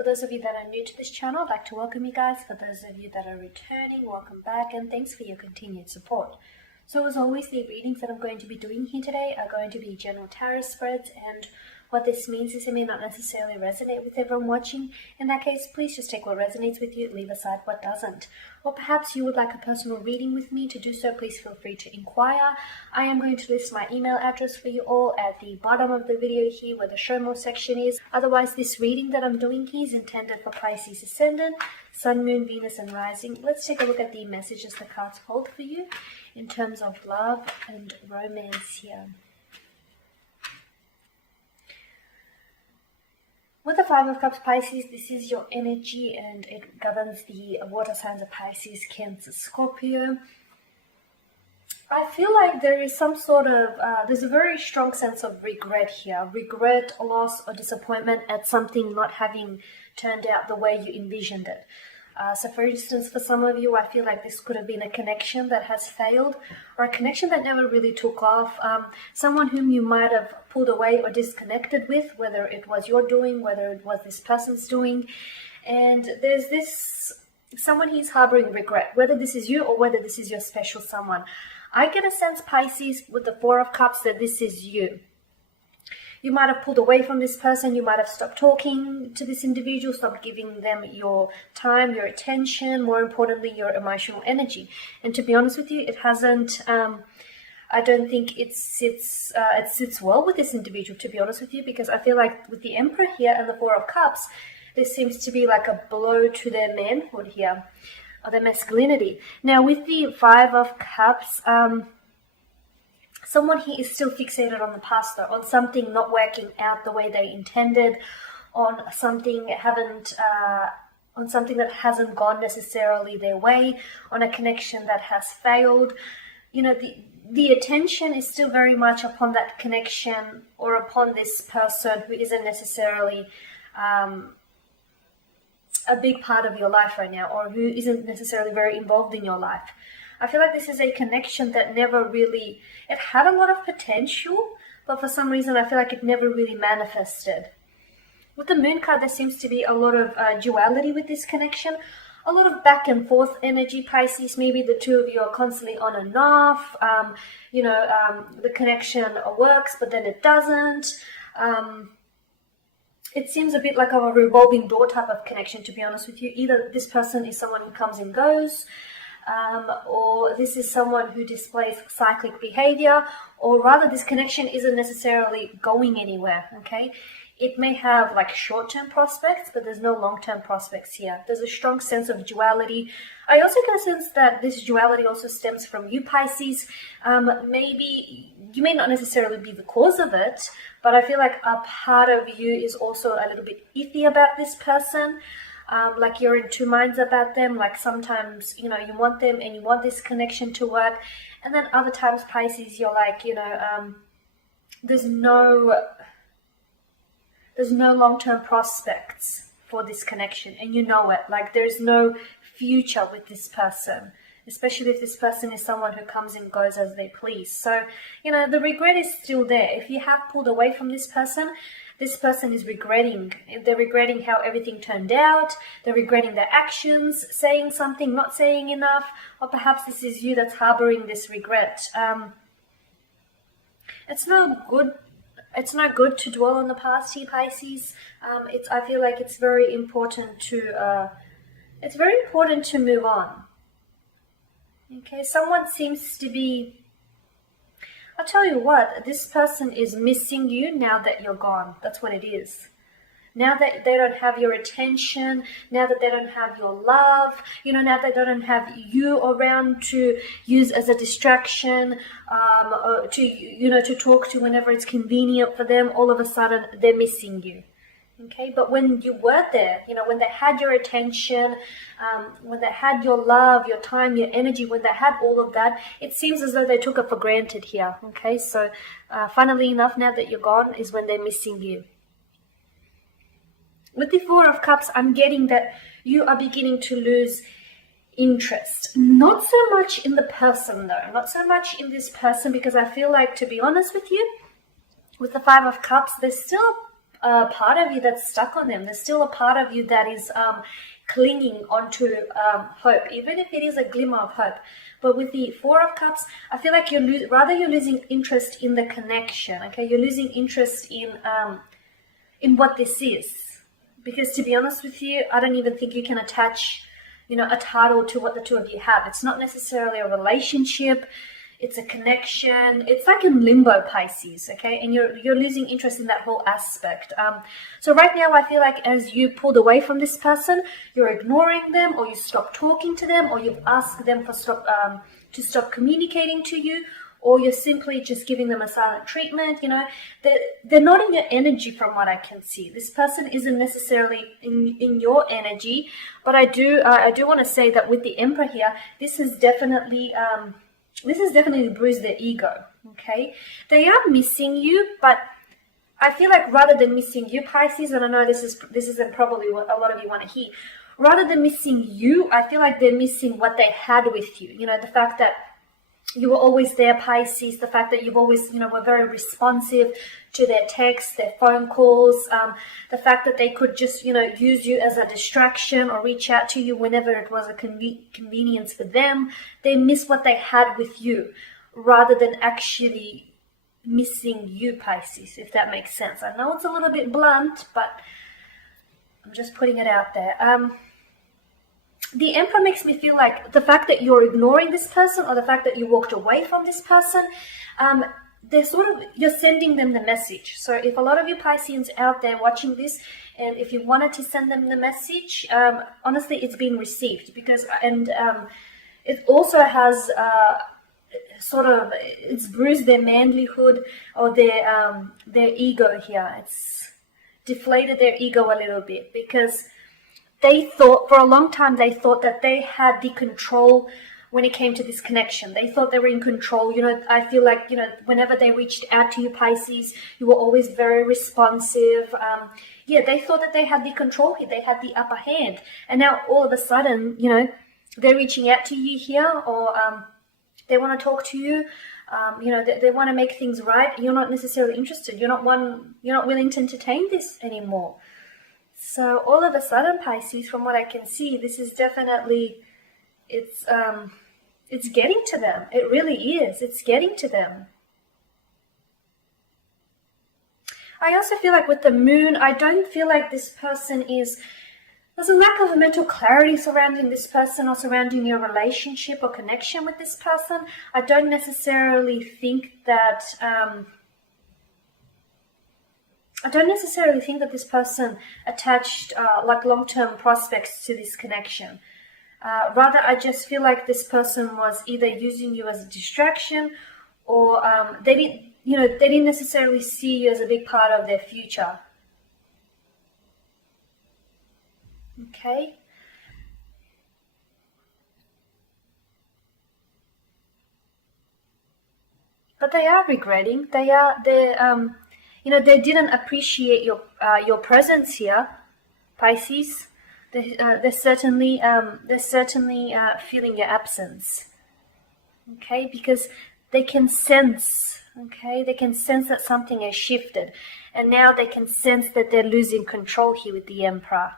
For those of you that are new to this channel, I'd like to welcome you guys. For those of you that are returning, welcome back, and thanks for your continued support. So as always, the readings that I'm going to be doing here today are going to be general tarot spreads, and what this means is it may not necessarily resonate with everyone watching. In that case, please just take what resonates with you, leave aside what doesn't. Or perhaps you would like a personal reading with me. To do so, please feel free to inquire. I am going to list my email address for you all at the bottom of the video here where the show more section is. Otherwise, this reading that I'm doing here is intended for Pisces Ascendant, Sun, Moon, Venus, and Rising. Let's take a look at the messages the cards hold for you in terms of love and romance here. With the Five of Cups, Pisces, this is your energy and it governs the water signs of Pisces, Cancer, Scorpio. I feel like there is some sort of, there's a very strong sense of regret here. Regret, loss, or disappointment at something not having turned out the way you envisioned it. So for instance, for some of you, I feel like this could have been a connection that has failed or a connection that never really took off. Someone whom you might have pulled away or disconnected with, whether it was your doing, whether it was this person's doing. And there's this, someone who's harboring regret, whether this is you or whether this is your special someone. I get a sense, Pisces, with the Four of Cups, that this is you. You might have pulled away from this person. You might have stopped talking to this individual, stopped giving them your time, your attention, more importantly, your emotional energy. And to be honest with you, it hasn't, I don't think it sits well with this individual, to be honest with you, because I feel like with the Emperor here and the Four of Cups, there seems to be like a blow to their manhood here, or their masculinity. Now, with the Five of Cups, someone here is still fixated on the past, though, on something not working out the way they intended, on something that hasn't gone necessarily their way, on a connection that has failed. You know, the attention is still very much upon that connection or upon this person who isn't necessarily a big part of your life right now, or who isn't necessarily very involved in your life. I feel like this is a connection that never really, it had a lot of potential, but for some reason I feel like it never really manifested. With the Moon card, there seems to be a lot of duality with this connection, a lot of back and forth energy, Pisces. Maybe the two of you are constantly on and off. The connection works, but then it doesn't. It seems a bit like a revolving door type of connection, to be honest with you. Either this person is someone who comes and goes, or this is someone who displays cyclic behavior, or rather this connection isn't necessarily going anywhere, okay? It may have like short-term prospects, but there's no long-term prospects here. There's a strong sense of duality. I also get a sense that this duality also stems from you, Pisces. Maybe you may not necessarily be the cause of it, but I feel like a part of you is also a little bit iffy about this person. Like you're in two minds about them. Like sometimes, you know, you want them and you want this connection to work. And then other times, Pisces, you're like, you know, there's no long-term prospects for this connection. And you know it. Like there's no future with this person, especially if this person is someone who comes and goes as they please. So, you know, the regret is still there. If you have pulled away from this person is regretting. They're regretting how everything turned out. They're regretting their actions, saying something, not saying enough, or perhaps this is you that's harboring this regret. It's not good. It's not good to dwell on the past here, Pisces. I feel like it's very important to. It's very important to move on. Okay, someone seems to be. I'll tell you what, this person is missing you now that you're gone. That's what it is. Now that they don't have your attention, now that they don't have your love, you know, now that they don't have you around to use as a distraction, to talk to whenever it's convenient for them, all of a sudden they're missing you. Okay, but when you were there, you know, when they had your attention, when they had your love, your time, your energy, when they had all of that, it seems as though they took it for granted here. Okay, so funnily enough, now that you're gone is when they're missing you. With the Four of Cups, I'm getting that you are beginning to lose interest. Not so much in the person though, not so much in this person, because I feel like, to be honest with you, with the Five of Cups, there's still a part of you that's stuck on them. There's still a part of you that is clinging onto hope, even if it is a glimmer of hope. But with the Four of Cups, I feel like you're losing interest in the connection. Okay, you're losing interest in what this is, because to be honest with you, I don't even think you can attach, a title to what the two of you have. It's not necessarily a relationship. It's a connection. It's like in limbo, Pisces, okay? And you're losing interest in that whole aspect. So right now, I feel like as you pulled away from this person, you're ignoring them, or you stop talking to them, or you've asked them to stop communicating to you, or you're simply just giving them a silent treatment. They're not in your energy from what I can see. This person isn't necessarily in your energy, but I do want to say that with the Emperor here, this has definitely bruised their ego. Okay, they are missing you, but I feel like rather than missing you, Pisces, and I know this isn't probably what a lot of you want to hear, rather than missing you, I feel like they're missing what they had with you. The fact that you were always there, Pisces, the fact that you've always, were very responsive to their texts, their phone calls, the fact that they could just, use you as a distraction or reach out to you whenever it was a convenience for them. They miss what they had with you rather than actually missing you, Pisces, if that makes sense. I know it's a little bit blunt, but I'm just putting it out there. The Emperor makes me feel like the fact that you're ignoring this person, or the fact that you walked away from this person, you're sending them the message. So if a lot of you Pisceans out there watching this, and if you wanted to send them the message, honestly, it's been received, because, it also has, it's bruised their manlyhood, or their ego here. It's deflated their ego a little bit, because for a long time, they thought that they had the control when it came to this connection. They thought they were in control. I feel like, whenever they reached out to you, Pisces, you were always very responsive. They thought that they had the control here. They had the upper hand. And now all of a sudden, they're reaching out to you here, or they want to talk to you. They want to make things right. You're not necessarily interested. You're not willing to entertain this anymore. So all of a sudden, Pisces, from what I can see, this is definitely, it's getting to them. It really is. It's getting to them. I also feel like with the Moon, I don't feel like this person there's a lack of mental clarity surrounding this person, or surrounding your relationship or connection with this person. I don't necessarily think that, this person attached like long-term prospects to this connection. Rather, I just feel like this person was either using you as a distraction, or they didn't necessarily see you as a big part of their future. Okay. But they are regretting. They didn't appreciate your presence here, Pisces. They're certainly feeling your absence. Okay, because they can sense. Okay, they can sense that something has shifted, and now they can sense that they're losing control here with the Emperor.